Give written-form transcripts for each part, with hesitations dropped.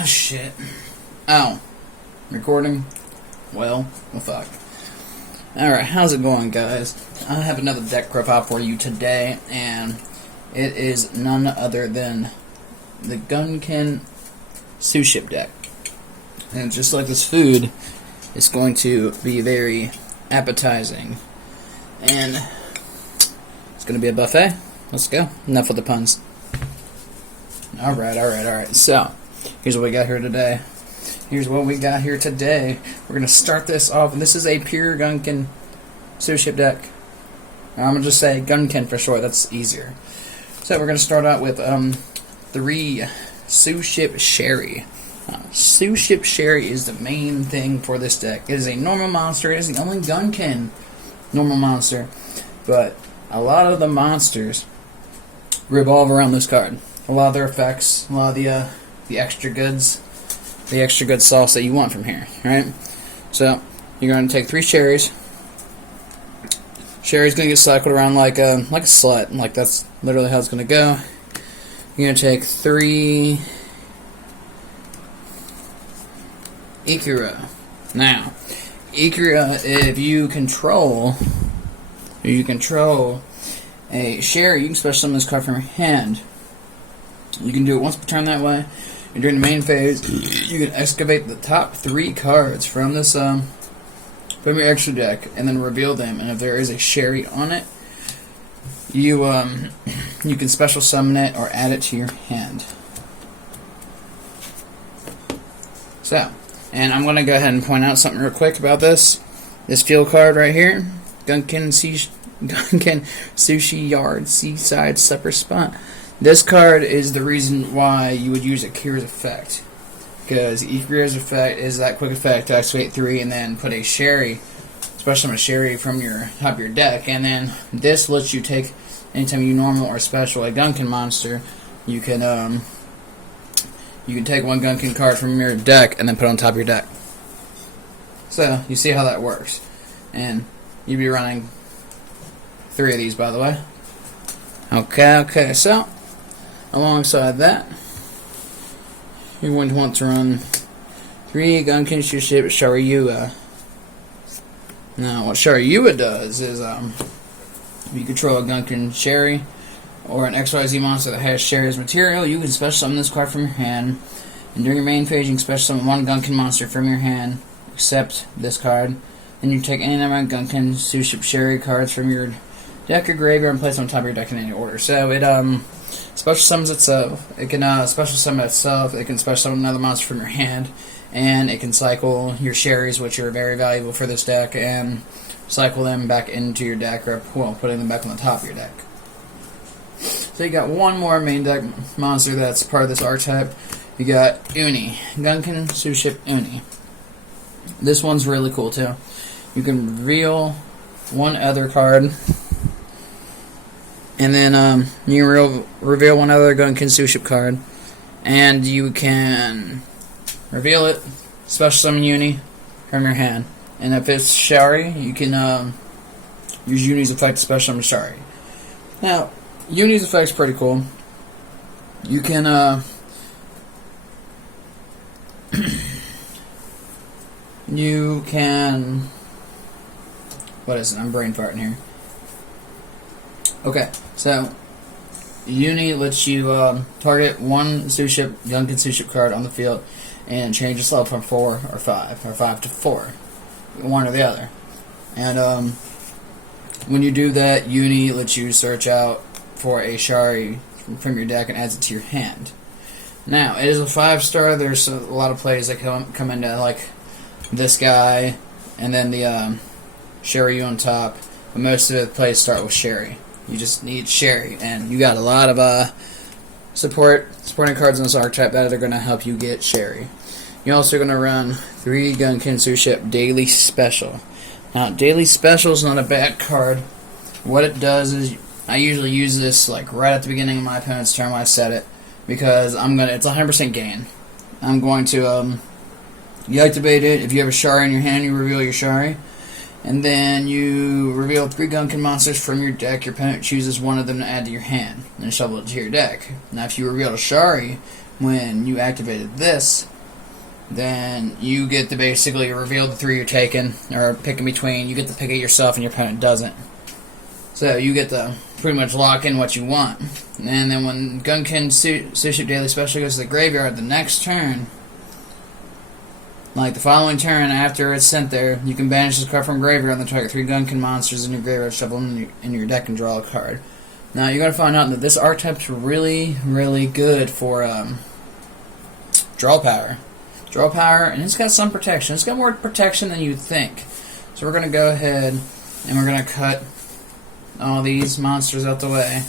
Oh, shit. Oh. Recording? Well, fuck. Alright, how's it going, guys? I have another deck profile for you today, and it is none other than the Gunkan suship deck. And just like this food, it's going to be very appetizing. And it's going to be a buffet. Let's go. Enough with the puns. Alright. So, here's what we got here today. We're going to start this off. This is a pure Gunkan suship deck. I'm going to just say Gunkan for short. That's easier. So, we're going to start out with 3 suship sherry. Suship sherry is the main thing for this deck. It is a normal monster. It is the only Gunkan normal monster. But a lot of the monsters revolve around this card. A lot of their effects, a lot of the extra goods, the extra good sauce that you want from here, right? So you're going to take 3 cherries. Sherry's going to get cycled around like a slut. Like that's literally how it's going to go. You're going to take 3 Ikura. Now, Ikura, if you control a sherry, you can special summon this card from your hand. You can do it once per turn that way. And during the main phase, you can excavate the top 3 cards from this from your extra deck, and then reveal them. And if there is a sherry on it, you can special summon it or add it to your hand. So, and I'm going to go ahead and point out something real quick about this. This field card right here, Gunkan Sushi Yard Seaside Supper Spot. This card is the reason why you would use Akira's effect. Because Akira's effect is that quick effect to activate 3 and then put a sherry, especially a sherry from your top of your deck. And then this lets you take, anytime you normal or special a Gunkan monster, you can take 1 Gunkan card from your deck and then put it on top of your deck. So, you see how that works. And you'd be running 3 of these, by the way. Okay, so alongside that, you're going to want to run 3 Gunkan suship Sharyua. Now, what Sharyua does is, if you control a Gunkan sherry or an XYZ monster that has sherry as material, you can special summon this card from your hand. And during your main phase, you can special summon 1 Gunkan monster from your hand, except this card. Then you take any number of Gunkan suship sherry cards from your deck or graveyard and place them on top of your deck in any order. So it special summons itself. It can special summon itself. It can special summon another monster from your hand, and it can cycle your sherries, which are very valuable for this deck, and cycle them back into your deck, or putting them back on the top of your deck. So you got one more main deck monster that's part of this archetype. You got Uni, Gunkan Suship Uni. This one's really cool too. You can reveal 1 other card, and then you can reveal 1 other Gunkan Suship card, and you can reveal it, special summon Uni from your hand. And if it's Shari, you can use Uni's effect to special summon Shari. Now, Uni's effect's pretty cool. You can what is it? I'm brain farting here. Okay, so Uni lets you target 1 suship, Gunkan suship card on the field and change its level from 4 or 5, or 5 to 4. One or the other. And when you do that, Uni lets you search out for a Shari from your deck and adds it to your hand. Now, it is a 5-star. There's a lot of plays that come into like this guy, and then the Sherry on top. But most of the plays start with Sherry. You just need Sherry, and you got a lot of supporting cards in this archetype that are going to help you get Sherry. You're also going to run 3 Gunkan Suship Daily Special. Now, Daily Special is not a bad card. What it does is, I usually use this like right at the beginning of my opponent's turn when I set it, because it's 100% gain. I'm going to you activate it. If you have a Shari in your hand, you reveal your Shari. And then you reveal 3 Gunkan monsters from your deck. Your opponent chooses one of them to add to your hand, and shuffle it to your deck. Now, if you reveal a Shari when you activated this, then you get to basically reveal the 3 you're taking, or picking between. You get to pick it yourself and your opponent doesn't. So you get to pretty much lock in what you want. And then when Gunkan Suship Daily Special goes to the graveyard the next turn, like the following turn after it's sent there, you can banish this card from graveyard and then target 3 Gunkan monsters in your graveyard, shuffle them in your deck, and draw a card. Now you're going to find out that this archetype's really, really good for draw power. Draw power, and it's got some protection. It's got more protection than you'd think. So we're going to go ahead and we're going to cut all these monsters out the way,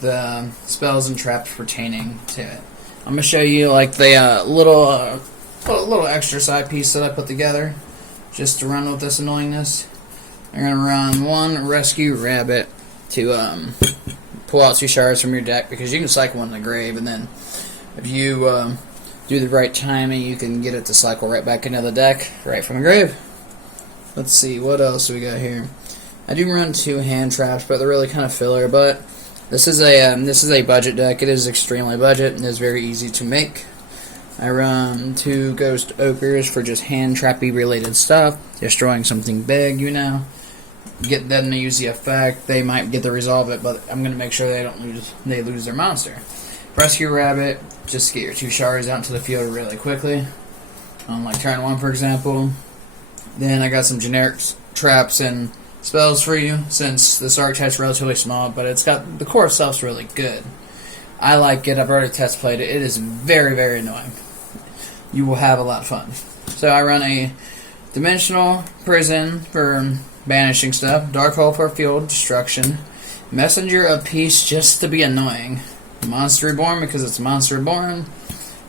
the spells and traps pertaining to it. I'm going to show you like the little extra side piece that I put together just to run with this annoyingness. I'm going to run 1 Rescue Rabbit to pull out 2 shards from your deck, because you can cycle one in the grave, and then if you do the right timing, you can get it to cycle right back into the deck, right from the grave. Let's see, what else do we got here? I do run 2 hand traps, but they're really kind of filler. But this is a budget deck. It is extremely budget and is very easy to make. I run 2 Ghost Ogres for just hand trappy related stuff, destroying something big, you know. Get them to use the effect. They might get to resolve it, but I'm gonna make sure they lose their monster. Rescue Rabbit, just get your 2 shards out into the field really quickly, on like turn 1 for example. Then I got some generic traps and spells for you, since this archetype's relatively small, but it's got the core itself's really good. I like it. I've already test played it. It is very, very annoying. You will have a lot of fun. So I run a Dimensional Prison for banishing stuff, Dark Hole for field destruction, Messenger of Peace just to be annoying, Monster Reborn because it's Monster Reborn,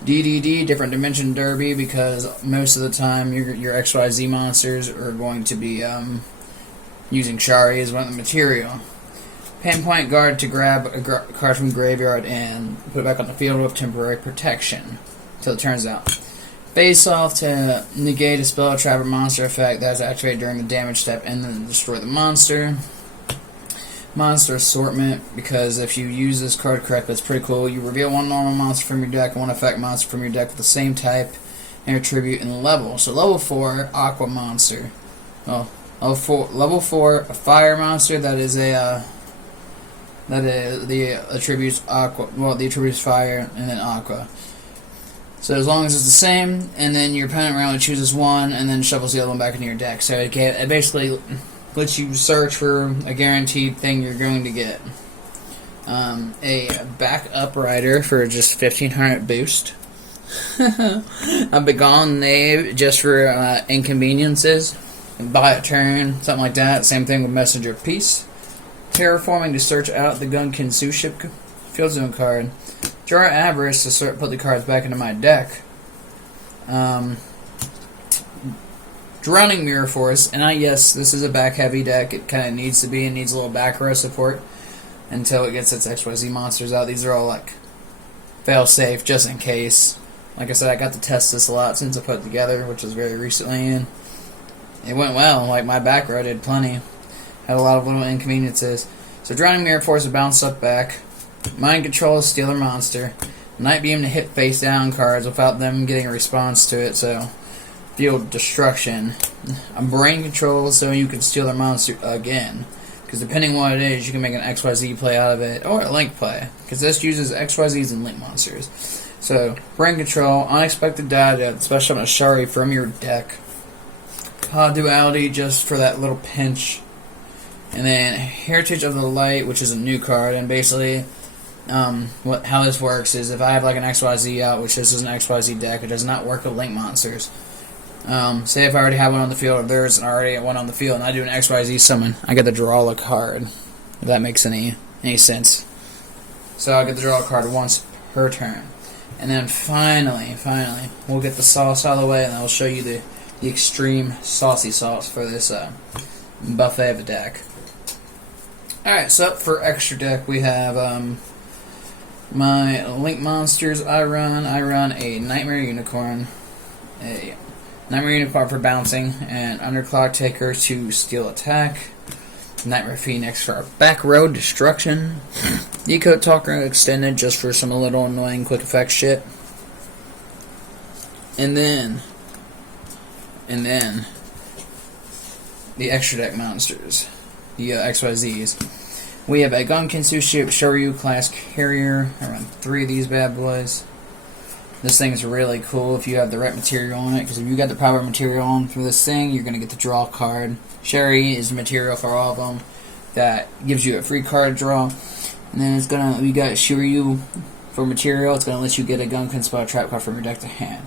DDD, Different Dimension Derby, because most of the time your XYZ monsters are going to be using Shari as one of the material. Pinpoint Guard to grab a card from graveyard and put it back on the field with temporary protection until it turns out. Face Off to negate a spell, trap, or monster effect that is activated during the damage step and then destroy the monster. Monster Assortment, because if you use this card correctly, it's pretty cool. You reveal 1 normal monster from your deck and 1 effect monster from your deck with the same type and attribute and level. So level 4, Aqua Monster. Well, level 4, a Fire Monster that is the attributes Aqua. Well, the attributes Fire and then Aqua. So as long as it's the same, and then your opponent randomly chooses 1 and then shuffles the other one back into your deck. So it basically lets you search for a guaranteed thing you're going to get. A backup rider for just 1500 boost. A Begone Knave just for inconveniences. Buy a turn, something like that. Same thing with Messenger of Peace. Terraforming to search out the Gunkan Suship Field Zone card. Jar Avarice to put the cards back into my deck. Drowning Mirror Force, and yes, this is a back-heavy deck. It kind of needs to be. It needs a little back row support until it gets its XYZ monsters out. These are all like fail-safe, just in case. Like I said, I got to test this a lot since I put it together, which was very recently, and it went well. Like my back row did plenty. Had a lot of little inconveniences. So Drowning Mirror Force will bounce up back. Mind Control is steal their monster. Night Beam to hit face down cards without them getting a response to it, so field destruction. A Brain Control so you can steal their monster again. Because depending on what it is, you can make an XYZ play out of it, or a Link play. Because this uses XYZs and Link monsters. So, Brain Control, Unexpected Data, special summon a Shari from your deck. Duality just for that little pinch. And then Heritage of the Light, which is a new card, and basically how this works is if I have like an XYZ out, which this is an XYZ deck, it does not work with Link monsters. Say if I already have one on the field, or there's already one on the field, and I do an XYZ summon, I get to draw a card. If that makes any sense. So I get to draw a card once per turn. And then finally, we'll get the sauce out of the way, and I'll show you the extreme saucy sauce for this buffet of a deck. Alright, so for extra deck, we have my Link monsters I run a Nightmare Unicorn, for bouncing, and Underclock Taker to steal attack, Nightmare Phoenix for back row destruction, Decode Talker extended just for some little annoying quick effect shit, And then the extra deck monsters, the XYZs. We have a gunkan, suship, shoryu class carrier. I run 3 of these bad boys. This thing is really cool if you have the right material on it, because if you got the proper material on for this thing, you're going to get the draw card. Sherry is the material for all of them. That gives you a free card draw. And then we got Shiryu for material. It's going to let you get a gunkan spot trap card from your deck to hand.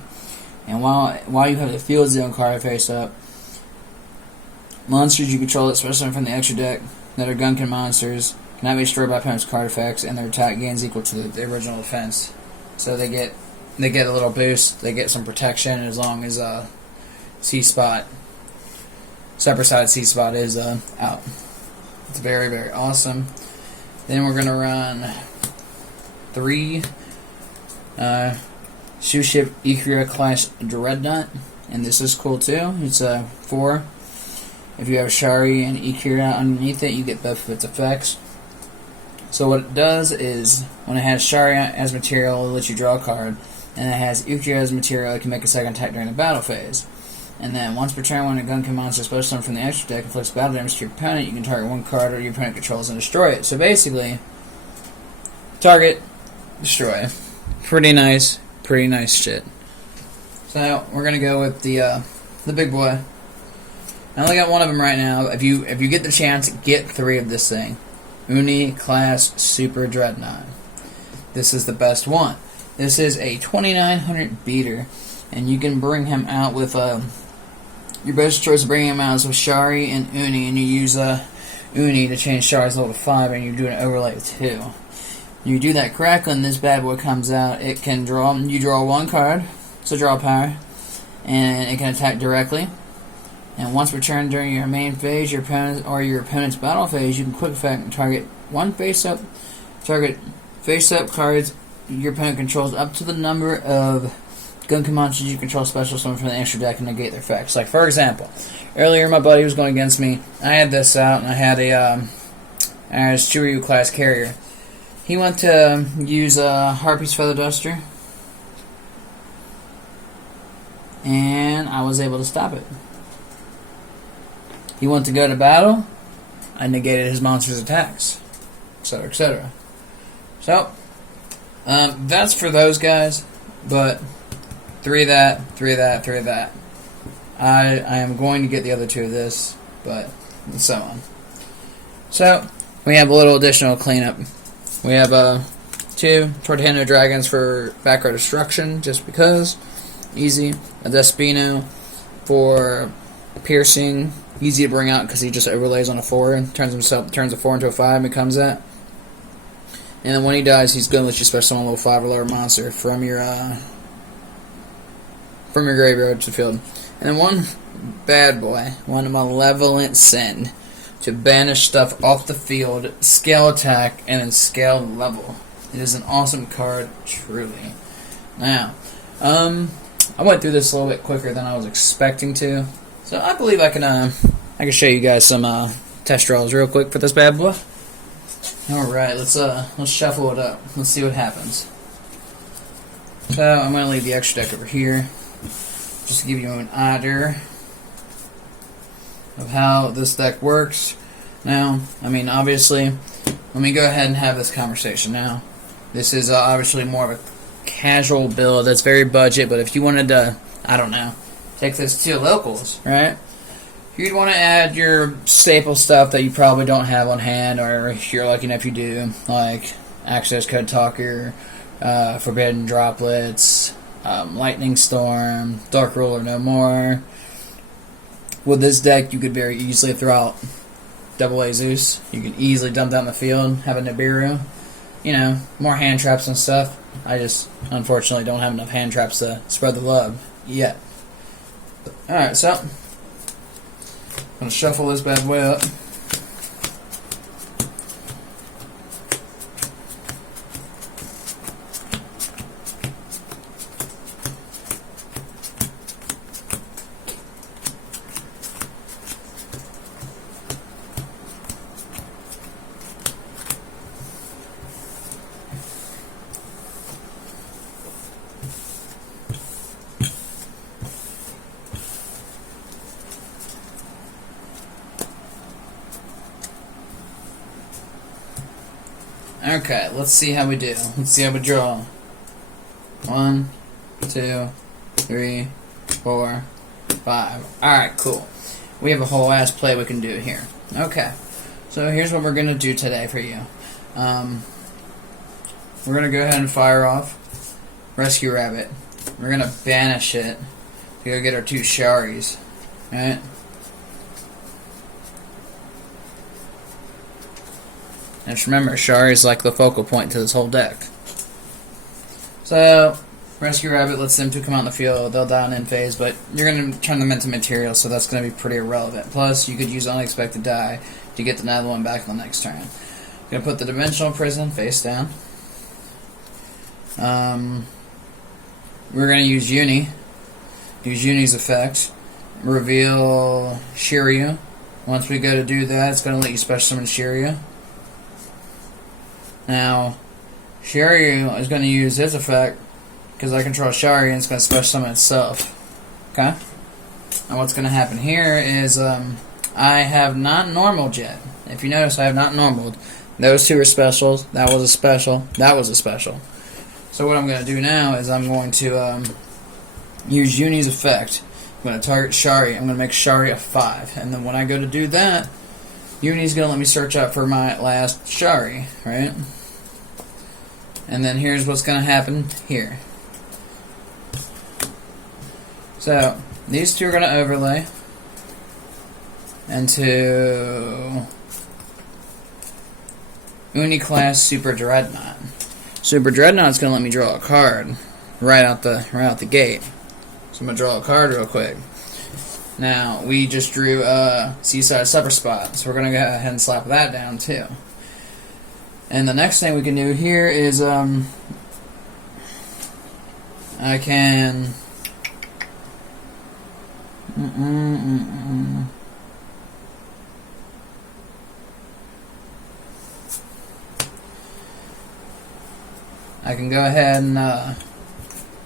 And while you have the field zone card face up, monsters you control, especially from the extra deck, that are gunkan monsters, cannot be destroyed by opponent's card effects, and their attack gains equal to the original defense. So they get a little boost. They get some protection as long as C-spot, separate side C-spot is out. It's very, very awesome. Then we're going to run 3 suship Ikira class Dreadnought, and this is cool too. It's 4. If you have Shari and Ikira underneath it, you get both of its effects. So what it does is, when it has Shari as material, it lets you draw a card, and it has Ikira as material, it can make a second attack during the battle phase. And then once per turn, when a gunkan monster is supposed to from the extra deck inflicts battle damage to your opponent, you can target 1 card or your opponent controls and destroy it. So basically, target, destroy. Pretty nice shit. So we're gonna go with the big boy. I only got 1 of them right now. If you get the chance, get 3 of this thing. Uni class Super Dreadnought. This is the best one. This is a 2900 beater, and you can bring him out with your best choice of bringing him out is with Shari and Uni, and you use Uni to change Shari's level to 5, and you do an overlay with 2. You do that correctly, and this bad boy comes out. It can draw. You draw 1 card, so draw power, and it can attack directly. And once per turn during your main phase, your opponent's battle phase, you can quick effect and target face up cards your opponent controls up to the number of gunkan monsters you control special summon from the extra deck and negate their effects. Like, for example, earlier my buddy was going against me. I had this out, and I had a Shiryu class carrier. He went to use a Harpy's Feather Duster, and I was able to stop it. He went to go to battle, I negated his monster's attacks, etc., etc. So, that's for those guys, but 3 of that, 3 of that, 3 of that. I am going to get the other 2 of this, but and so on. So, we have a little additional cleanup. We have 2 Tortano Dragons for background destruction, just because. Easy. A Despino for piercing. Easy to bring out because he just overlays on a 4, turns a 4 into a 5, and becomes that. And then when he dies, he's going to let you special summon a level 5 or lower monster from your graveyard to the field. And then 1 bad boy, 1 Malevolent Send, to banish stuff off the field, scale attack, and then scale level. It is an awesome card, truly. Now, I went through this a little bit quicker than I was expecting to, so I believe I can show you guys some test draws real quick for this bad boy. All right, let's shuffle it up. Let's see what happens. So I'm going to leave the extra deck over here, just to give you an idea of how this deck works. Now, I mean, obviously, let me go ahead and have this conversation now. This is obviously more of a casual build that's very budget, but if you wanted to, I don't know, take this to locals, right? You'd want to add your staple stuff that you probably don't have on hand, or if you're lucky enough you do, like Access Code Talker, Forbidden Droplets, Lightning Storm, Dark Ruler No More. With this deck, you could very easily throw out Double A Zeus. You can easily dump that in the field, have a Nibiru. You know, more hand traps and stuff. I just, unfortunately, don't have enough hand traps to spread the love yet. Alright, so I'm going to shuffle this bad boy up. Okay, let's see how we do. Let's see how we draw. 1, 2, 3, 4, 5. Alright, cool. We have a whole ass play we can do here. Okay, so here's what we're going to do today for you. We're going to go ahead and fire off Rescue Rabbit. We're going to banish it to go get our 2 Sharis. Alright? And just remember, Shari is like the focal point to this whole deck. So, Rescue Rabbit lets them 2 come out in the field. They'll die on end phase, but you're going to turn them into material, so that's going to be pretty irrelevant. Plus, you could use Unexpected Die to get another one back on the next turn. Going to put the Dimensional Prison face down. We're going to use Uni. Use Uni's effect. Reveal Shiryu. Once we go to do that, it's going to let you special summon Shiryu. Now, Shiryu is going to use his effect because I control Shari and it's going to special summon itself. Okay? And what's going to happen here is I have not normaled yet. If you notice, I have not normaled. Those 2 are specials. That was a special. That was a special. So what I'm going to do now is I'm going to use Uni's effect. I'm going to target Shari. I'm going to make Shari a 5. And then when I go to do that, Uni's going to let me search out for my last Shari, right? And then here's what's going to happen here. So, these 2 are going to overlay into Uni-class Super Dreadnought. Super Dreadnought's going to let me draw a card right out the gate. So I'm going to draw a card real quick. Now, we just drew a Seaside Supper Spot, so we're going to go ahead and slap that down too. And the next thing we can do here is I can I can go ahead and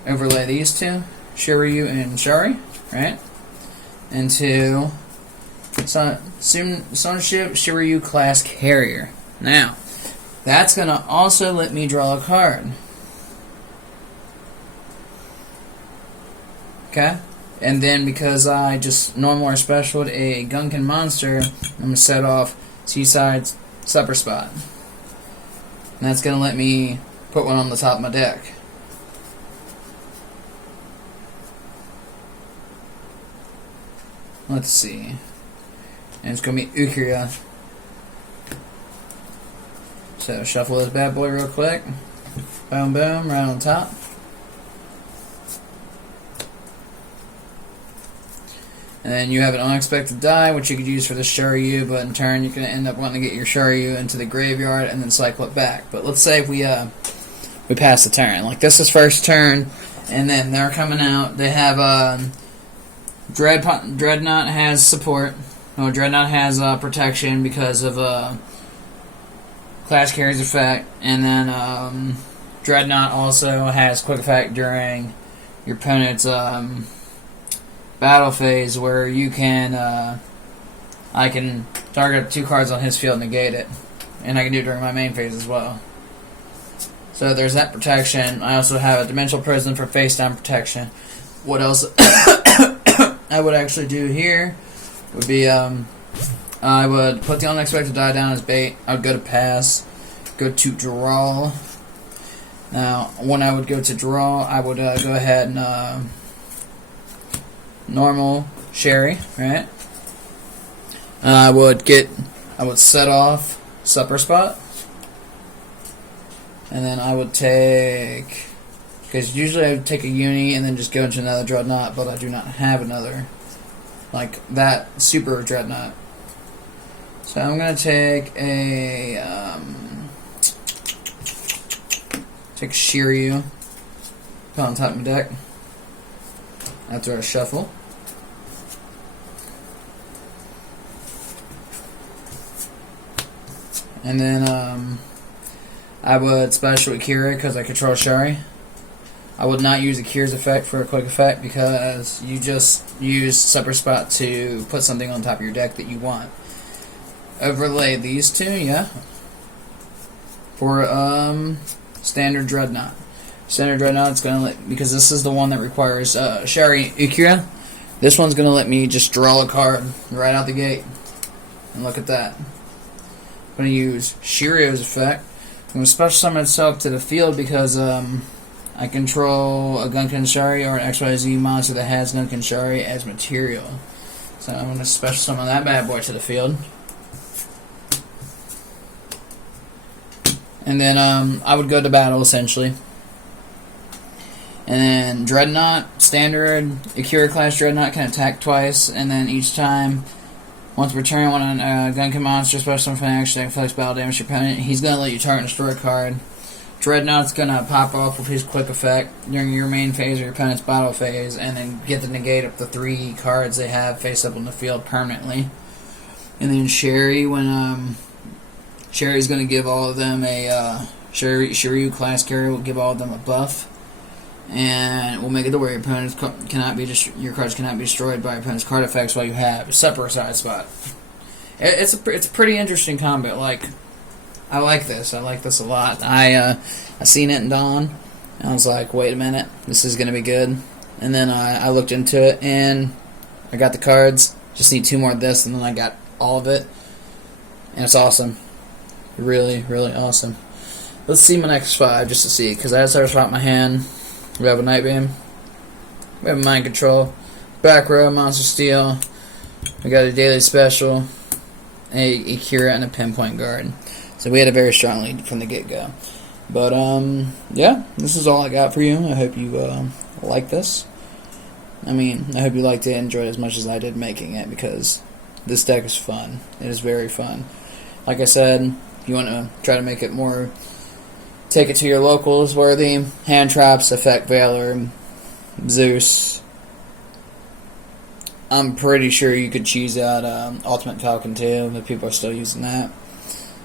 overlay these 2, Shiryu and Shari, right? Into Suship Shiryu class carrier. Now, that's going to also let me draw a card. Okay? And then because I just normal or specialed a gunkan monster, I'm going to set off Seaside Supper Spot. And that's going to let me put one on the top of my deck. Let's see. And it's going to be Ukria. So shuffle this bad boy real quick. Boom, boom, right on top. And then you have an Unexpected Die, which you could use for the Shiryu, but in turn you're going to end up wanting to get your Shiryu into the graveyard and then cycle it back. But let's say if we pass the turn. Like this is first turn, and then they're coming out. They have Dreadnought has support. No, Dreadnought has protection because of Clash Carrier's effect, and then Dreadnought also has quick effect during your opponent's battle phase, where you can I can target 2 cards on his field and negate it, and I can do it during my main phase as well. So there's that protection. I also have a Dimensional Prison for face down protection. What else I would actually do here would be I would put the Unexpected Die down as bait. I would go to pass, go to draw. Now, when I would go to draw, I would go ahead and normal Sherry, right? I would set off Supper Spot, and then I would take, because usually I would take a Uni and then just go into another Dreadnought, but I do not have another like that Super Dreadnought. So I'm gonna take a take Shiryu, put on top of my deck after I shuffle. And then I would special Akira because I control Shari. I would not use Akira's effect for a quick effect because you just use Supper Spot to put something on top of your deck that you want. Overlay these two, yeah. for standard dreadnought. Standard dreadnought is gonna let, because this is the one that requires Shari Ikira. This one's gonna let me just draw a card right out the gate. And look at that. I'm gonna use Shirio's effect. I'm gonna special summon itself to the field because I control a gunkan Shari or an XYZ monster that has gunkan Shari as material. So I'm gonna special summon that bad boy to the field. And then I would go to battle essentially. And then Dreadnought, standard, Akira class Dreadnought can attack twice, and then each time, once per turn, when a gunkan monster special summon from action that inflicts battle damage to your opponent, he's going to let you target and destroy a card. Dreadnought's going to pop off with his quick effect during your main phase or your opponent's battle phase, and then get to negate up the 3 cards they have face up on the field permanently. And then Sherry, when Sherry's going to give all of them a Shiryu class carrier will give all of them a buff. And we'll make it to where your opponent's your cards cannot be destroyed by your opponent's card effects while you have a separate side spot. It's a pretty interesting combo. Like, I like this. I like this a lot. I seen it in Dawn, and I was like, wait a minute, this is gonna be good. And then I looked into it, and I got the cards. Just need 2 more of this, and then I got all of it, and it's awesome. Really, really awesome. Let's see my next 5 just to see, because I had to start swap my hand. We have a Night Beam. We have a Mind Control. Back Row, Monster Steel. We got a Daily Special. A Akira, and a Pinpoint Guard. So we had a very strong lead from the get-go. But, yeah, this is all I got for you. I hope you like this. I mean, I hope you liked it and enjoyed it as much as I did making it, because this deck is fun. It is very fun. Like I said, if you want to try to make it more... Take it to your locals, worthy. Hand Traps, Effect Valor, Zeus. I'm pretty sure you could cheese out Ultimate Falcon too, but people are still using that.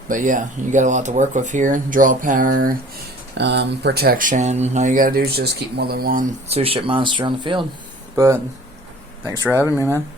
But yeah, you got a lot to work with here. Draw power, protection. All you gotta do is just keep more than one suship monster on the field. But thanks for having me, man.